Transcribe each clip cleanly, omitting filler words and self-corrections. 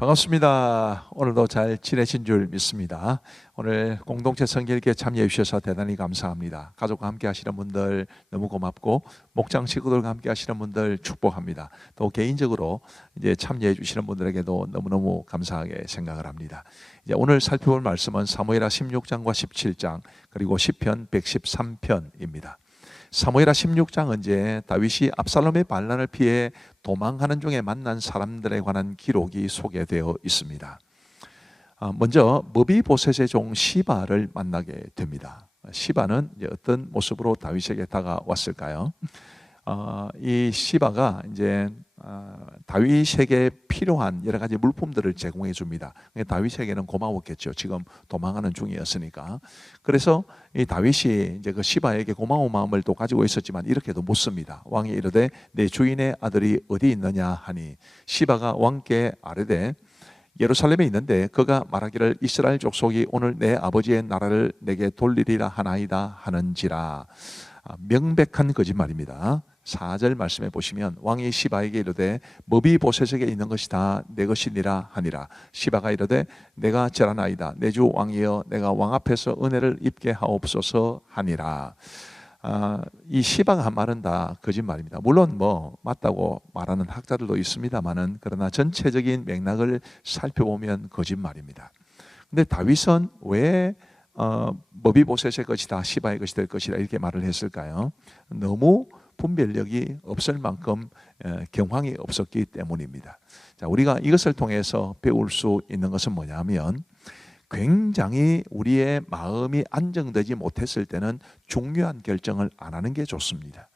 반갑습니다. 오늘도 잘 지내신 줄 믿습니다. 오늘 공동체 성결기에 참여해 주셔서 대단히 감사합니다. 가족과 함께 하시는 분들 너무 고맙고, 목장 식구들과 함께 하시는 분들 축복합니다. 또 개인적으로 이제 참여해 주시는 분들에게도 너무너무 감사하게 생각을 합니다. 이제 오늘 살펴볼 말씀은 사무엘하 16장과 17장 그리고 시편 113편입니다. 사무엘하 16장은 이제 다윗이 압살롬의 반란을 피해 도망하는 중에 만난 사람들에 관한 기록이 소개되어 있습니다. 먼저 머비보셋의 종 시바를 만나게 됩니다. 시바는 이제 어떤 모습으로 다윗에게 다가왔을까요? 이 시바가 이제 다윗에게 필요한 여러 가지 물품들을 제공해 줍니다. 다윗에게는 고마웠겠죠. 지금 도망하는 중이었으니까. 그래서 이 다윗이 이제 그 시바에게 고마운 마음을 또 가지고 있었지만 이렇게도 묻습니다. 왕이 이르되 내 주인의 아들이 어디 있느냐 하니, 시바가 왕께 아뢰되 예루살렘에 있는데 그가 말하기를 이스라엘 족속이 오늘 내 아버지의 나라를 내게 돌리리라 하나이다 하는지라. 명백한 거짓말입니다. 4절 말씀에 보시면 왕이 시바에게 이르되 머비보셋에게 있는 것이 다 내 것이니라 하니라. 시바가 이르되 내가 절하나이다. 내 주 왕이여 내가 왕 앞에서 은혜를 입게 하옵소서 하니라. 이 시바가 한 말은 다 거짓말입니다. 물론 뭐 맞다고 말하는 학자들도 있습니다만은, 그러나 전체적인 맥락을 살펴보면 거짓말입니다. 근데 다윗은 왜 머비보셋의 것이다, 시바의 것이 될 것이다 이렇게 말을 했을까요? 너무 분별력이 없을 만큼 경황이 없었기 때문입니다. 자, 우리가 이것을 통해서 배울 수 있는 것은 뭐냐면, 굉장히 우리의 마음이 안정되지 못했을 때는 중요한 결정을 안 하는 게 좋습니다.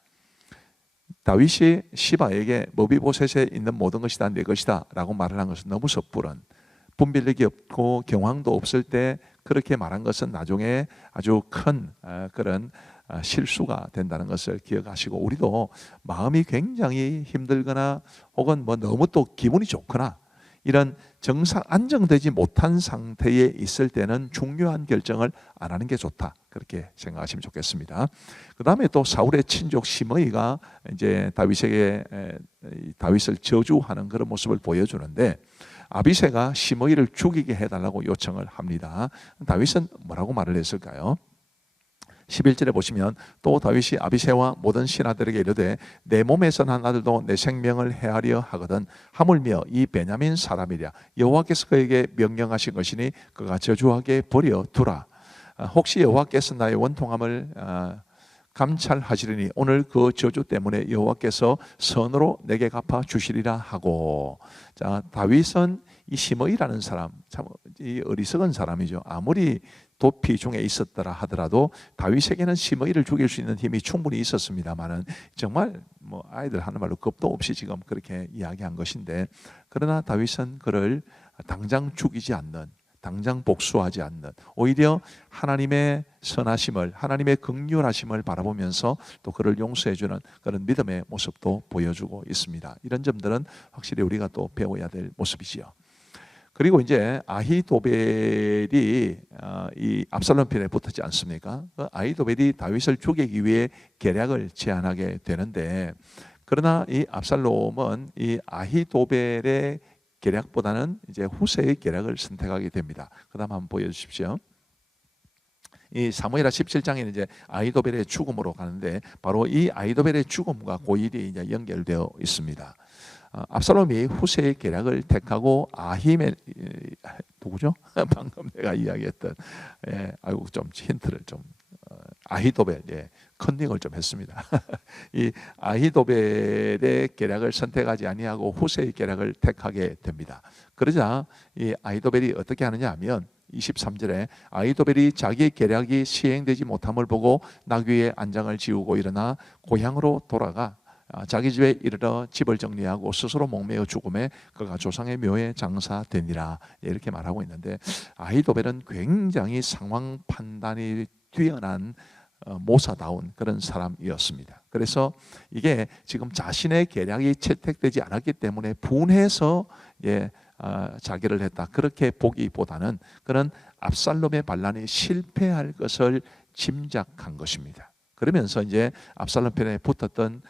다윗이 시바에게 머비보셋에 있는 모든 것이 다 내 것이다 라고 말을 한 것은 너무 섣부른, 분별력이 없고 경황도 없을 때 그렇게 말한 것은 나중에 아주 큰 그런 실수가 된다는 것을 기억하시고, 우리도 마음이 굉장히 힘들거나 혹은 뭐 너무 또 기분이 좋거나 이런 정상 안정되지 못한 상태에 있을 때는 중요한 결정을 안 하는 게 좋다, 그렇게 생각하시면 좋겠습니다. 그 다음에 또 사울의 친족 시므이가 이제 다윗을 저주하는 그런 모습을 보여주는데, 아비새가 시므이를 죽이게 해달라고 요청을 합니다. 다윗은 뭐라고 말을 했을까요? 11절에 보시면 또 다윗이 아비새와 모든 신하들에게 이르되 내 몸에서 난 아들도 내 생명을 해하려 하거든 하물며 이 베냐민 사람이랴. 여호와께서 그에게 명령하신 것이니 그가 저주하게 버려 두라. 혹시 여호와께서 나의 원통함을 감찰하시리니 오늘 그 저주 때문에 여호와께서 선으로 내게 갚아 주시리라 하고. 자, 다윗은 이 시므이라는 사람, 참 이 어리석은 사람이죠. 아무리 도피 중에 있었더라 하더라도 다윗에게는 시므이를 죽일 수 있는 힘이 충분히 있었습니다만은, 정말 뭐 아이들 하는 말로 겁도 없이 지금 그렇게 이야기한 것인데, 그러나 다윗은 그를 당장 죽이지 않는, 당장 복수하지 않는, 오히려 하나님의 선하심을, 하나님의 긍휼하심을 바라보면서 또 그를 용서해주는 그런 믿음의 모습도 보여주고 있습니다. 이런 점들은 확실히 우리가 또 배워야 될 모습이지요. 그리고 이제 아히도벨이 이 압살롬 편에 붙었지 않습니까? 아히도벨이 다윗을 죽이기 위해 계략을 제안하게 되는데, 그러나 이 압살롬은 이 아히도벨의 계략보다는 이제 후세의 계략을 선택하게 됩니다. 그다음 한번 보여주십시오. 이 사무엘하 17장에는 이제 아히도벨의 죽음으로 가는데, 바로 이 아히도벨의 죽음과 고일이 이제 연결되어 있습니다. 압살롬이 후세의 계략을 택하고 누구죠? 방금 내가 이야기했던 아이고 좀 힌트를 좀 아히도벨 컨닝을 좀 했습니다. 이 아히도벨의 계략을 선택하지 아니하고 후세의 계략을 택하게 됩니다. 그러자 이 아히도벨이 어떻게 하느냐 하면 23절에 아히도벨이 자기의 계략이 시행되지 못함을 보고 나귀의 안장을 지우고 일어나 고향으로 돌아가 자기 집에 이르러 집을 정리하고 스스로 목매어 죽음에 그가 조상의 묘에 장사되니라, 이렇게 말하고 있는데, 아히도벨은 굉장히 상황 판단이 뛰어난 모사다운 그런 사람이었습니다. 그래서 이게 지금 자신의 계략이 채택되지 않았기 때문에 분해서 자기를 했다, 그렇게 보기보다는 그런 압살롬의 반란이 실패할 것을 짐작한 것입니다. 그러면서 이제 압살롬 편에 붙었던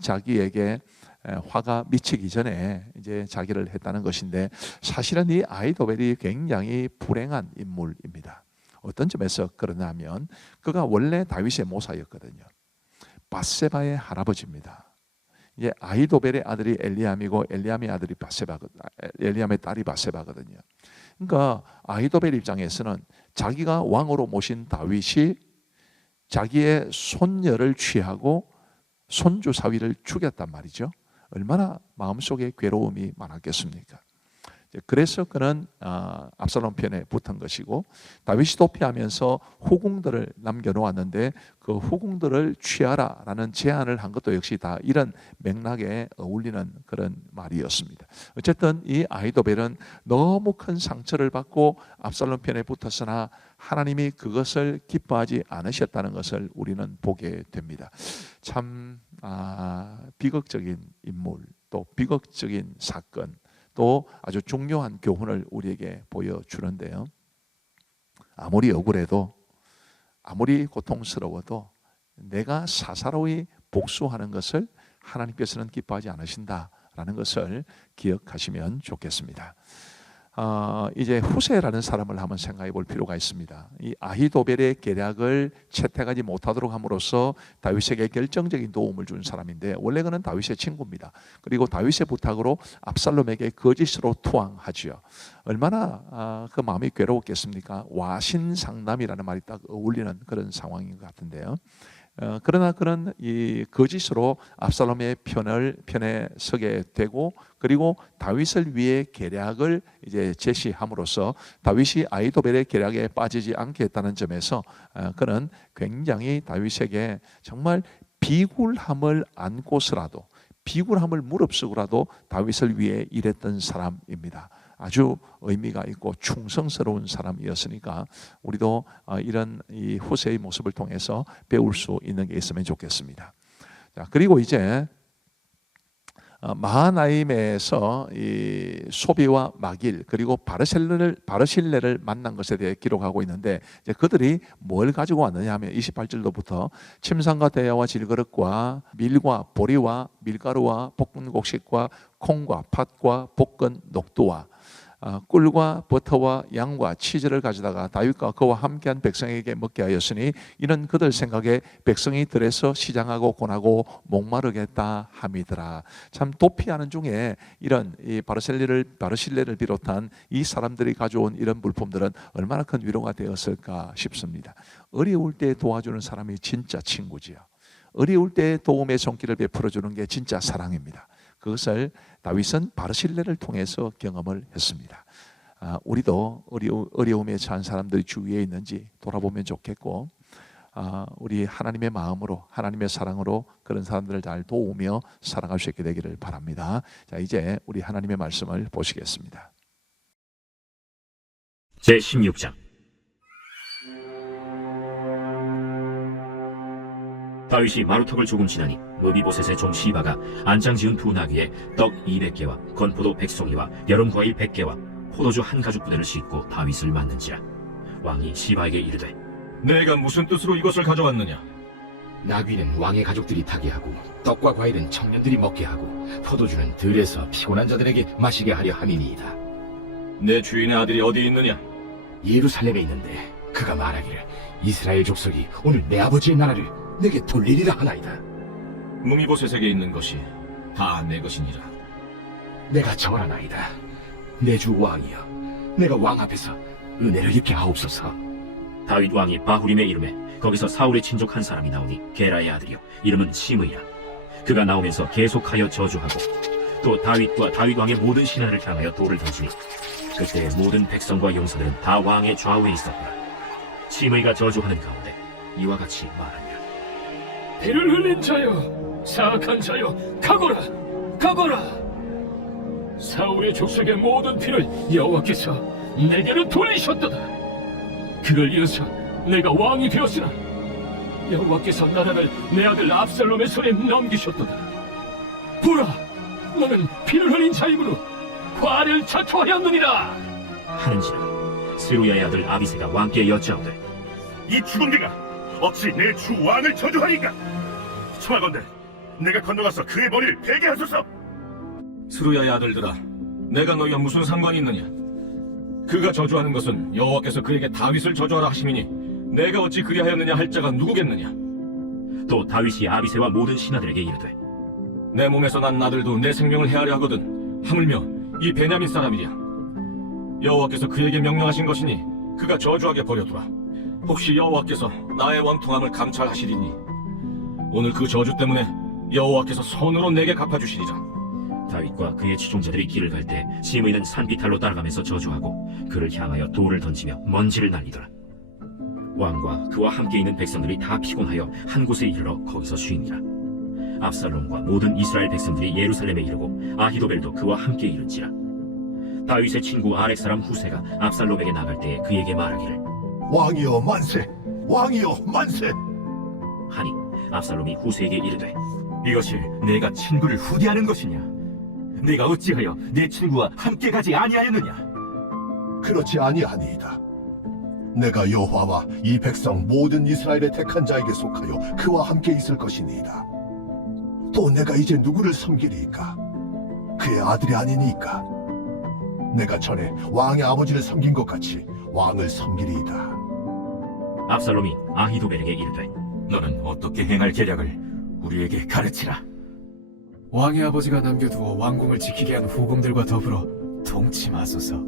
자기에게 화가 미치기 전에 이제 자기를 했다는 것인데, 사실은 이 아히도벨이 굉장히 불행한 인물입니다. 어떤 점에서 그러냐면 그가 원래 다윗의 모사였거든요. 밧세바의 할아버지입니다. 이제 아히도벨의 아들이 엘리암이고 엘리암의 아들이 엘리암의 딸이 밧세바거든요. 그러니까 아히도벨 입장에서는 자기가 왕으로 모신 다윗이 자기의 손녀를 취하고 손주 사위를 죽였단 말이죠. 얼마나 마음속에 괴로움이 많았겠습니까? 그래서 그는 압살롬 편에 붙은 것이고, 다윗이 도피하면서 후궁들을 남겨놓았는데 그 후궁들을 취하라라는 제안을 한 것도 역시 다 이런 맥락에 어울리는 그런 말이었습니다. 어쨌든 이 아히도벨은 너무 큰 상처를 받고 압살롬 편에 붙었으나 하나님이 그것을 기뻐하지 않으셨다는 것을 우리는 보게 됩니다. 참 비극적인 인물, 또 비극적인 사건, 또 아주 중요한 교훈을 우리에게 보여주는데요. 아무리 억울해도, 아무리 고통스러워도 내가 사사로이 복수하는 것을 하나님께서는 기뻐하지 않으신다라는 것을 기억하시면 좋겠습니다. 이제 후세라는 사람을 한번 생각해 볼 필요가 있습니다. 이 아히도벨의 계략을 채택하지 못하도록 함으로써 다윗에게 결정적인 도움을 준 사람인데, 원래 그는 다윗의 친구입니다. 그리고 다윗의 부탁으로 압살롬에게 거짓으로 투항하지요. 얼마나 그 마음이 괴로웠겠습니까? 와신상남이라는 말이 딱 어울리는 그런 상황인 것 같은데요. 그러나 그는 이 거짓으로 압살롬의 편에 서게 되고, 그리고 다윗을 위해 계략을 이제 제시함으로써 다윗이 아히도벨의 계략에 빠지지 않게 했다는 점에서 그는 굉장히 다윗에게 정말 비굴함을 안고서라도, 비굴함을 무릅쓰고라도 다윗을 위해 일했던 사람입니다. 아주 의미가 있고 충성스러운 사람이었으니까 우리도 이런 이 후세의 모습을 통해서 배울 수 있는 게 있으면 좋겠습니다. 자, 그리고 이제 마하나임에서 이 소비와 마길 그리고 바르실레를 만난 것에 대해 기록하고 있는데, 이제 그들이 뭘 가지고 왔느냐 하면 28절로부터 침상과 대야와 질그릇과 밀과 보리와 밀가루와 볶은 곡식과 콩과 팥과 볶은 녹두와 꿀과 버터와 양과 치즈를 가져다가 다윗과 그와 함께한 백성에게 먹게 하였으니 이는 그들 생각에 백성이 들에서 시장하고 고나고 목마르겠다 함이더라. 참 도피하는 중에 이런 이 바르실레를 비롯한 이 사람들이 가져온 이런 물품들은 얼마나 큰 위로가 되었을까 싶습니다. 어려울 때 도와주는 사람이 진짜 친구지요. 어려울 때 도움의 손길을 베풀어 주는 게 진짜 사랑입니다. 그것을 다윗은 바르실레를 통해서 경험을 했습니다. 우리도 어려움에 처한 사람들이 주위에 있는지 돌아보면 좋겠고, 우리 하나님의 마음으로, 하나님의 사랑으로 그런 사람들을 잘 도우며 살아갈 수 있게 되기를 바랍니다. 자, 이제 우리 하나님의 말씀을 보시겠습니다. 제16장. 다윗이 마루턱을 조금 지나니 무비보셋의 종 시바가 안장 지은 두 나귀에 떡 200개와 건포도 100송이와 여름과일 100개와 포도주 한 가죽 부대를 싣고 다윗을 맞는지라. 왕이 시바에게 이르되, 내가 무슨 뜻으로 이것을 가져왔느냐? 나귀는 왕의 가족들이 타게 하고 떡과 과일은 청년들이 먹게 하고 포도주는 들에서 피곤한 자들에게 마시게 하려 함이니이다. 내 주인의 아들이 어디 있느냐? 예루살렘에 있는데 그가 말하기를 이스라엘 족속이 오늘 내 아버지의 나라를 내게 돌리리라 하나이다. 무미보셋에게 있는 것이 다 내 것이니라. 내가 정하나이다. 내 주 왕이여, 내가 왕 앞에서 은혜를 입게 하옵소서. 다윗 왕이 바후림에 이름에 거기서 사울의 친족 한 사람이 나오니 게라의 아들이요 이름은 시므이라. 그가 나오면서 계속하여 저주하고 또 다윗과 다윗 왕의 모든 신하를 향하여 돌을 던지니 그때 모든 백성과 용사들은 다 왕의 좌우에 있었더라. 시므이가 저주하는 가운데 이와 같이 말하니라. 피를 흘린 자여, 사악한 자여, 가거라, 가거라. 사울의 족속의 모든 피를 여호와께서 내게로 돌리셨도다. 그를 이어서 내가 왕이 되었으나 여호와께서 나라를 내 아들 압살롬의 손에 넘기셨도다. 보라, 너는 피를 흘린 자이므로 화를 자초하였느니라 하는지라. 스루야의 아들 아비새가 왕께 여짜오되, 이 죽은 개가 어찌 내 주 왕을 저주하리까? 청하건대 내가 건너가서 그의 머리를 베게 하소서. 스루야의 아들들아, 내가 너희와 무슨 상관이 있느냐? 그가 저주하는 것은 여호와께서 그에게 다윗을 저주하라 하심이니 내가 어찌 그리하였느냐 할 자가 누구겠느냐? 또 다윗이 아비새와 모든 신하들에게 이르되 내 몸에서 난 아들도 내 생명을 해하려 하거든 하물며 이 베냐민 사람이랴. 여호와께서 그에게 명령하신 것이니 그가 저주하게 버려두라. 혹시 여호와께서 나의 원통함을 감찰하시리니 오늘 그 저주 때문에 여호와께서 손으로 내게 갚아주시리라. 다윗과 그의 추종자들이 길을 갈 때 시므이는 산비탈로 따라가면서 저주하고 그를 향하여 돌을 던지며 먼지를 날리더라. 왕과 그와 함께 있는 백성들이 다 피곤하여 한 곳에 이르러 거기서 쉬니라. 압살롬과 모든 이스라엘 백성들이 예루살렘에 이르고 아히도벨도 그와 함께 이른지라. 다윗의 친구 아렉 사람 후세가 압살롬에게 나갈 때에 그에게 말하기를 왕이여 만세! 왕이여 만세! 하니 압살롬이 후세에게 이르되 이것이 내가 친구를 후대하는 것이냐? 내가 어찌하여 내 친구와 함께 가지 아니하였느냐? 그렇지 아니하니이다. 내가 여호와와 이 백성 모든 이스라엘의 택한 자에게 속하여 그와 함께 있을 것이니이다. 또 내가 이제 누구를 섬기리이까? 그의 아들이 아니니까. 내가 전에 왕의 아버지를 섬긴 것 같이 왕을 섬기리이다. 압살롬이 아히도벨에게 이르되 너는 어떻게 행할 계략을 우리에게 가르치라. 왕의 아버지가 남겨두어 왕궁을 지키게 한 후궁들과 더불어 동침하소서.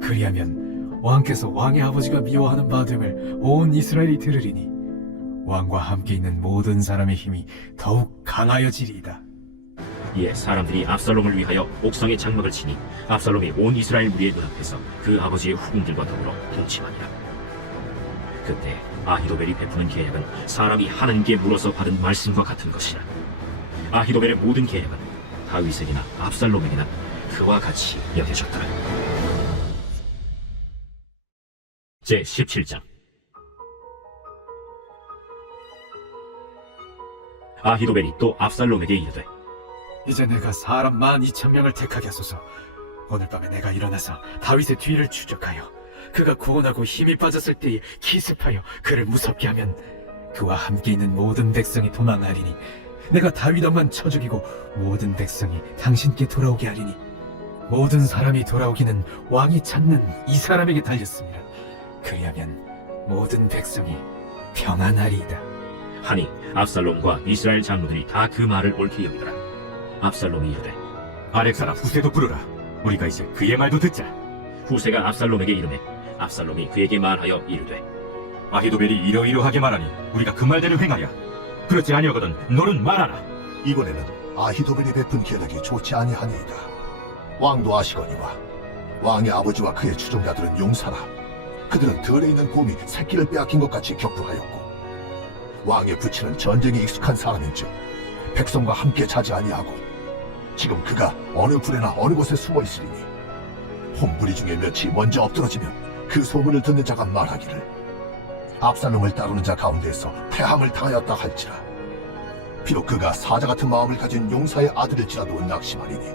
그리하면 왕께서 왕의 아버지가 미워하는 바 됨을 온 이스라엘이 들으리니 왕과 함께 있는 모든 사람의 힘이 더욱 강하여지리이다. 이에 사람들이 압살롬을 위하여 옥상에 장막을 치니 압살롬이 온 이스라엘 무리의 눈앞에서 그 아버지의 후궁들과 더불어 동침하니라. 그때 아히도벨이 베푸는 계략은 사람이 하나님께 물어서 받은 말씀과 같은 것이라. 아히도벨의 모든 계략은 다윗에게나 압살롬에게나 그와 같이 여겨졌더라. 제 17장. 아히도벨이 또 압살롬에게 이르되 이제 내가 사람 12,000명을 택하게 하소서. 오늘 밤에 내가 일어나서 다윗의 뒤를 추적하여 그가 구원하고 힘이 빠졌을 때에 기습하여 그를 무섭게 하면 그와 함께 있는 모든 백성이 도망하리니 내가 다윗 왕만 쳐 죽이고 모든 백성이 당신께 돌아오게 하리니 모든 사람이 돌아오기는 왕이 찾는 이 사람에게 달렸습니다. 그리하면 모든 백성이 평안하리이다. 하니 압살롬과 이스라엘 장로들이 다 그 말을 옳게 여기더라. 압살롬이 이르되 아렉 사람 후세도 부르라. 우리가 이제 그의 말도 듣자. 후세가 압살롬에게 이르매 압살롬이 그에게 말하여 이르되 아히도벨이 이러이러하게 말하니 우리가 그 말대로 행하랴. 그렇지 아니하거든 너는 말하라. 이번에는 아히도벨이 베푼 계략이 좋지 아니하니이다. 왕도 아시거니와 왕의 아버지와 그의 추종자들은 용사라. 그들은 들에 있는 곰이 새끼를 빼앗긴 것 같이 격분하였고 왕의 부친은 전쟁에 익숙한 사람인즉 백성과 함께 자지 아니하고 지금 그가 어느 불에나 어느 곳에 숨어 있으리니 혼부리 중에 몇이 먼저 엎드러지면 그 소문을 듣는 자가 말하기를 압살롬을 따르는 자 가운데에서 패함을 당하였다 할지라. 비록 그가 사자 같은 마음을 가진 용사의 아들일지라도 낙심하리니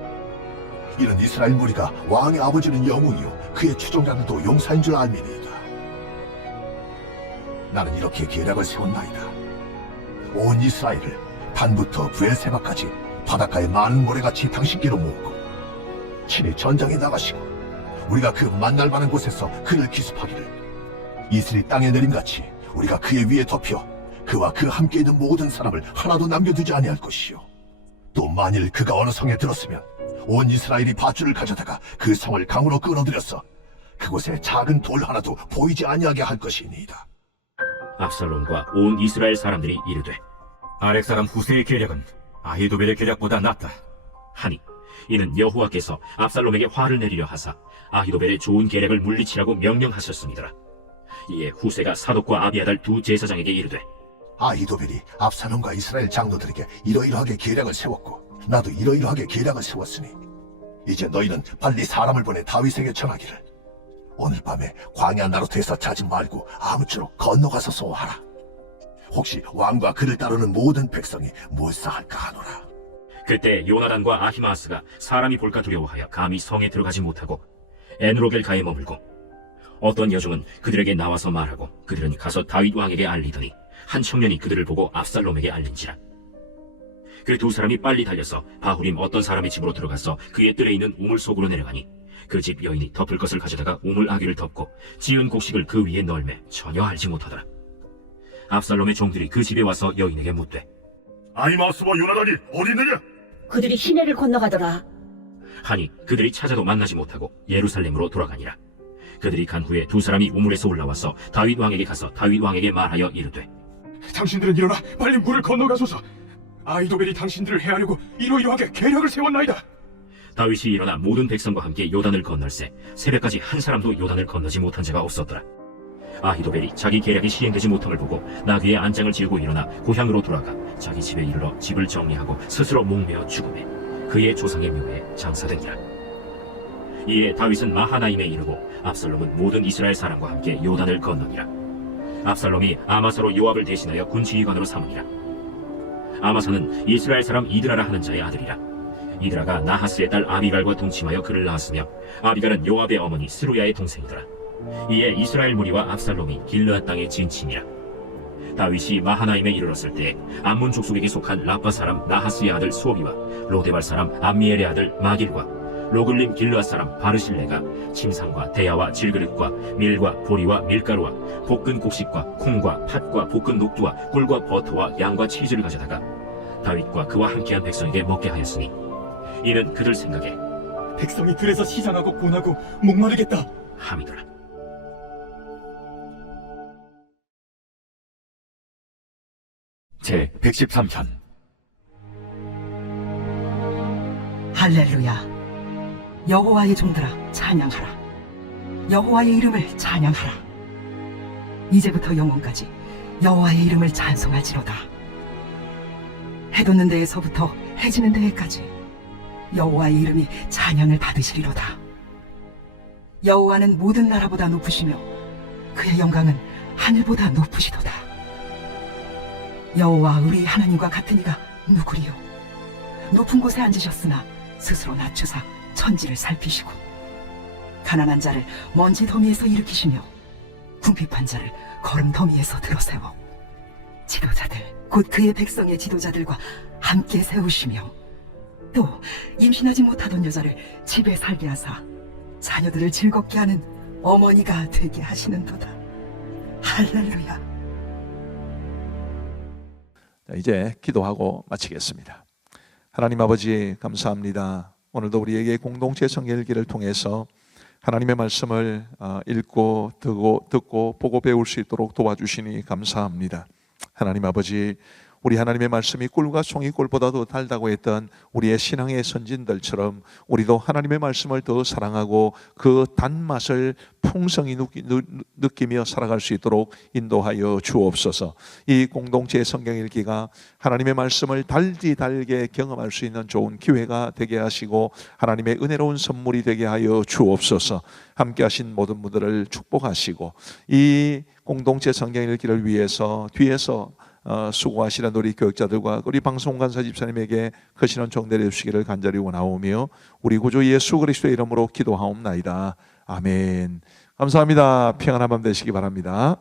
이는 이스라엘 무리가 왕의 아버지는 영웅이요 그의 추종자들도 용사인 줄 알미니이다. 나는 이렇게 계략을 세웠나이다. 온 이스라엘을 단부터 브엘세바까지 바닷가의 많은 모래같이 당신께로 모으고 친히 전장에 나가시고 우리가 그 만날 만한 곳에서 그를 기습하기를 이슬이 땅에 내림같이 우리가 그의 위에 덮여 그와 그 함께 있는 모든 사람을 하나도 남겨두지 아니할 것이요. 또 만일 그가 어느 성에 들었으면 온 이스라엘이 밧줄을 가져다가 그 성을 강으로 끌어들여서 그곳에 작은 돌 하나도 보이지 아니하게 할 것이니이다. 압살롬과 온 이스라엘 사람들이 이르되 아렉 사람 후세의 계략은 아히도벨의 계략보다 낫다. 하니 이는 여호와께서 압살롬에게 화를 내리려 하사 아히도벨의 좋은 계략을 물리치라고 명령하셨습니다. 이에 후세가 사독과 아비아달 두 제사장에게 이르되 아히도벨이 압살롬과 이스라엘 장로들에게 이러이러하게 계략을 세웠고 나도 이러이러하게 계략을 세웠으니 이제 너희는 빨리 사람을 보내 다윗에게 전하기를 오늘 밤에 광야 나루트에서 자지 말고 아무쪼록 건너가서 소하라. 혹시 왕과 그를 따르는 모든 백성이 몰사할까 하노라. 그때 요나단과 아히마아스가 사람이 볼까 두려워하여 감히 성에 들어가지 못하고 엔로겔가에 머물고 어떤 여종은 그들에게 나와서 말하고 그들은 가서 다윗 왕에게 알리더니 한 청년이 그들을 보고 압살롬에게 알린지라. 그 두 사람이 빨리 달려서 바후림 어떤 사람의 집으로 들어가서 그의 뜰에 있는 우물 속으로 내려가니 그 집 여인이 덮을 것을 가져다가 우물 아귀를 덮고 지은 곡식을 그 위에 널매 전혀 알지 못하더라. 압살롬의 종들이 그 집에 와서 여인에게 묻되 아히마스와 요나단이 어디 있느냐? 그들이 시내를 건너가더라. 하니 그들이 찾아도 만나지 못하고 예루살렘으로 돌아가니라. 그들이 간 후에 두 사람이 우물에서 올라와서 다윗 왕에게 가서 다윗 왕에게 말하여 이르되 당신들은 일어나 빨리 물을 건너가소서. 아히도벨이 당신들을 해하려고 이러이러하게 계략을 세웠나이다. 다윗이 일어나 모든 백성과 함께 요단을 건널세 새벽까지 한 사람도 요단을 건너지 못한 자가 없었더라. 아히도벨이 자기 계략이 시행되지 못함을 보고 나귀에 안장을 지우고 일어나 고향으로 돌아가 자기 집에 이르러 집을 정리하고 스스로 목매어 죽음에 그의 조상의 묘에 장사되니라. 이에 다윗은 마하나임에 이르고 압살롬은 모든 이스라엘 사람과 함께 요단을 건너니라. 압살롬이 아마사로 요압을 대신하여 군지휘관으로 삼으니라. 아마사는 이스라엘 사람 이드라라 하는 자의 아들이라. 이드라가 나하스의 딸 아비갈과 동침하여 그를 낳았으며 아비갈은 요압의 어머니 스루야의 동생이더라. 이에 이스라엘 무리와 압살롬이 길르앗 땅에 진치니라. 다윗이 마하나임에 이르렀을 때 암몬 족속에게 속한 라빠 사람 나하스의 아들 수오비와 로데발 사람 암미엘의 아들 마길과 로글림 길르앗 사람 바르실레가 침상과 대야와 질그릇과 밀과 보리와 밀가루와 볶은 곡식과 콩과 팥과 볶은 녹두와 꿀과 버터와 양과 치즈를 가져다가 다윗과 그와 함께한 백성에게 먹게 하였으니 이는 그들 생각에 백성이 들에서 시장하고 고나고 목마르겠다 함이더라. 제 113편. 할렐루야. 여호와의 종들아 찬양하라. 여호와의 이름을 찬양하라. 이제부터 영원까지 여호와의 이름을 찬송할지로다. 해 돋는 데에서부터 해 지는 데에까지 여호와의 이름이 찬양을 받으시리로다. 여호와는 모든 나라보다 높으시며 그의 영광은 하늘보다 높으시도다. 여호와 우리 하나님과 같은 이가 누구리요? 높은 곳에 앉으셨으나 스스로 낮추사 천지를 살피시고 가난한 자를 먼지 더미에서 일으키시며 궁핍한 자를 거름 더미에서 들어세워 지도자들 곧 그의 백성의 지도자들과 함께 세우시며 또 임신하지 못하던 여자를 집에 살게 하사 자녀들을 즐겁게 하는 어머니가 되게 하시는도다. 할렐루야. 자, 이제 기도하고 마치겠습니다. 하나님 아버지 감사합니다. 오늘도 우리에게 공동체 성경 읽기를 통해서 하나님의 말씀을 읽고 듣고 보고 배울 수 있도록 도와주시니 감사합니다. 하나님 아버지, 우리 하나님의 말씀이 꿀과 송이 꿀보다도 달다고 했던 우리의 신앙의 선진들처럼 우리도 하나님의 말씀을 더 사랑하고 그 단맛을 풍성히 느끼며 살아갈 수 있도록 인도하여 주옵소서. 이 공동체의 성경 읽기가 하나님의 말씀을 달게 경험할 수 있는 좋은 기회가 되게 하시고 하나님의 은혜로운 선물이 되게 하여 주옵소서. 함께 하신 모든 분들을 축복하시고 이 공동체 성경 읽기를 위해서 뒤에서 수고하시는 우리 교육자들과 우리 방송관사 집사님에게 크시는 종대를 주시기를 간절히 원하오며 우리 구주 예수 그리스도의 이름으로 기도하옵나이다. 아멘. 감사합니다. 평안한 밤 되시기 바랍니다.